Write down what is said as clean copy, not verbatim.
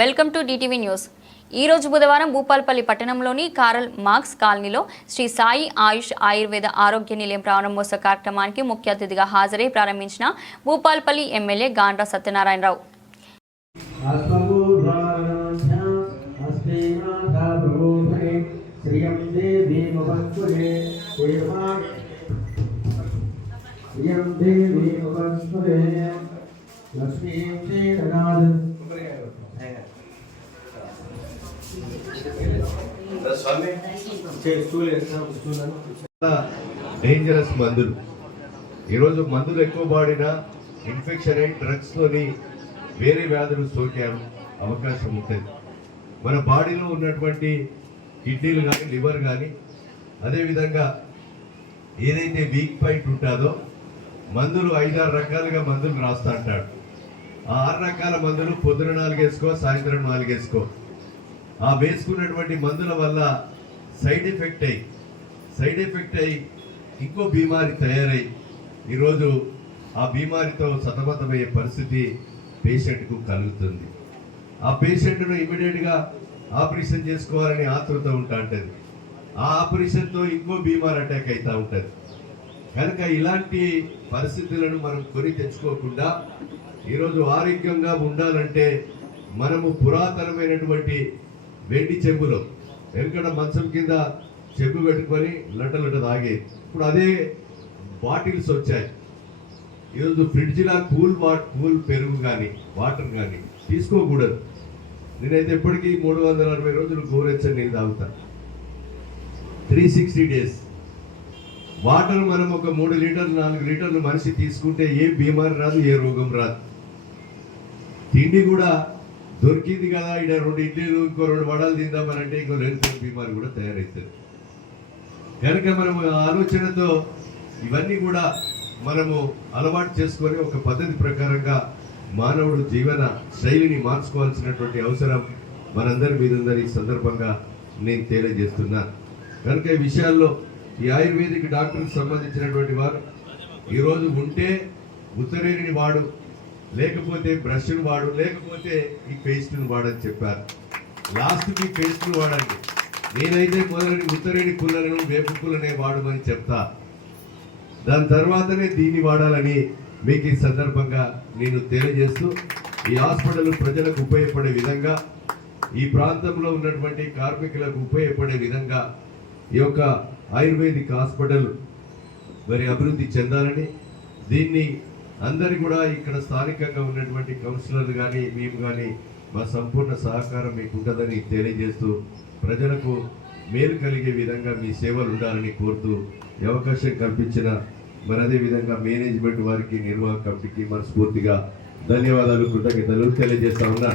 Welcome to DTV news. ఈ రోజు బుధవారం భూపాల్పల్లి పట్టణంలోని కారల్ మార్క్స్ కాలనీలో శ్రీ సాయి ఆయుష్ ఆయుర్వేద ఆరోగ్య నిలయం ప్రారంభోత్సవ కార్యక్రమానికి ముఖ్య అతిథిగా హాజరై ప్రారంభించిన భూపాల్పల్లి ఎమ్మెల్యే గాండ్ర సత్యనారాయణరావు. డేంజరస్ మందులు ఈరోజు మందులు ఎక్కువ వాడినా ఇన్ఫెక్షన్ అయి డ్రగ్స్ తోని వేరే వ్యాధులు సోకే అవకాశం ఉంటుంది. మన బాడీలో ఉన్నటువంటి కిడ్నీలు కానీ లివర్ కానీ అదేవిధంగా ఏదైతే వీక్ పాయింట్ ఉంటుందో మందులు 5-6 రకాలుగా మందులు రాస్తా అంటాడు. ఆ 6 రకాల మందులు పొద్దున 4 వేసుకో, సాయంత్రం 4 వేసుకో. ఆ వేసుకున్నటువంటి మందుల వల్ల సైడ్ ఎఫెక్ట్ అయ్యి ఇంకో బీమారి తయారై ఈరోజు ఆ బీమారితో సతమతమయ్యే పరిస్థితి పేషెంట్కు కలుగుతుంది. ఆ పేషెంట్ను ఇమీడియట్గా ఆపరేషన్ చేసుకోవాలని ఆతృత ఉంటుంది. ఆ ఆపరేషన్తో ఇంకో బీమార్ అటాక్ అవుతూ ఉంటుంది. కనుక ఇలాంటి పరిస్థితులను మనం కొని తెచ్చుకోకుండా ఈరోజు ఆరోగ్యంగా ఉండాలంటే మనము పురాతనమైనటువంటి వెండి చెంబులో వెనుకడ మంచం కింద చెంబు పెట్టుకొని లడ్డ తాగేది. ఇప్పుడు అదే బాటిల్స్ వచ్చాయి. ఈరోజు ఫ్రిడ్జ్లా కూల్ పెరుగు కానీ వాటర్ కానీ తీసుకోకూడదు. నేనైతే ఎప్పటికీ 360 రోజులు గోరెచ్చని నీళ్ళు తాగుతాను. 360 days వాటర్ మనం ఒక 3 లీటర్లు 4 లీటర్లు మనిషి తీసుకుంటే ఏ బీమారి రాదు, ఏ రోగం రాదు. తిండి కూడా దొరికింది కదా, ఇక్కడ 2 ఇడ్లీలు ఇంకో 2 వడలు తిందామనంటే ఇంకో 2 బీమారి కూడా తయారవుతుంది. కనుక మనము ఆలోచనతో ఇవన్నీ కూడా మనము అలవాటు చేసుకొని ఒక పద్ధతి ప్రకారంగా మానవుడు జీవన శైలిని మార్చుకోవాల్సినటువంటి అవసరం మనందరి మీద ఉందని ఈ సందర్భంగా నేను తెలియజేస్తున్నా. కనుక ఈ విషయాల్లో ఈ ఆయుర్వేదిక్ డాక్టర్కి సంబంధించినటువంటి వారు ఈరోజు ఉంటే ఉత్తరేణిని వాడు, లేకపోతే బ్రష్ను వాడు, లేకపోతే ఈ పేస్ట్ను వాడని చెప్పారు. లాస్ట్కి పేస్ట్ను వాడండి. నేనైతే మొదలని ఉత్తరేణి పుల్లలను వేపు పుల్లనే వాడమని చెప్తా. దాని తర్వాతనే దీన్ని వాడాలని మీకు ఈ సందర్భంగా నేను తెలియజేస్తూ, ఈ హాస్పిటల్ ప్రజలకు ఉపయోగపడే విధంగా, ఈ ప్రాంతంలో ఉన్నటువంటి కార్మికులకు ఉపయోగపడే విధంగా ఈ యొక్క ఆయుర్వేదిక్ హాస్పిటల్ మరి అభివృద్ధి చెందాలని, దీన్ని అందరి కూడా ఇక్కడ స్థానికంగా ఉన్నటువంటి కౌన్సిలర్లు కానీ మేము కానీ మా సంపూర్ణ సహకారం మీకు ఉంటుందని తెలియజేస్తూ, ప్రజలకు మేలు కలిగే విధంగా మీ సేవలు ఉండాలని కోరుతూ ఈ అవకాశం కల్పించిన మరి అదేవిధంగా మేనేజ్మెంట్ వారికి, నిర్వాహక కమిటీకి మనస్ఫూర్తిగా ధన్యవాదాలు, కృతజ్ఞతలు తెలియజేస్తా ఉన్నా.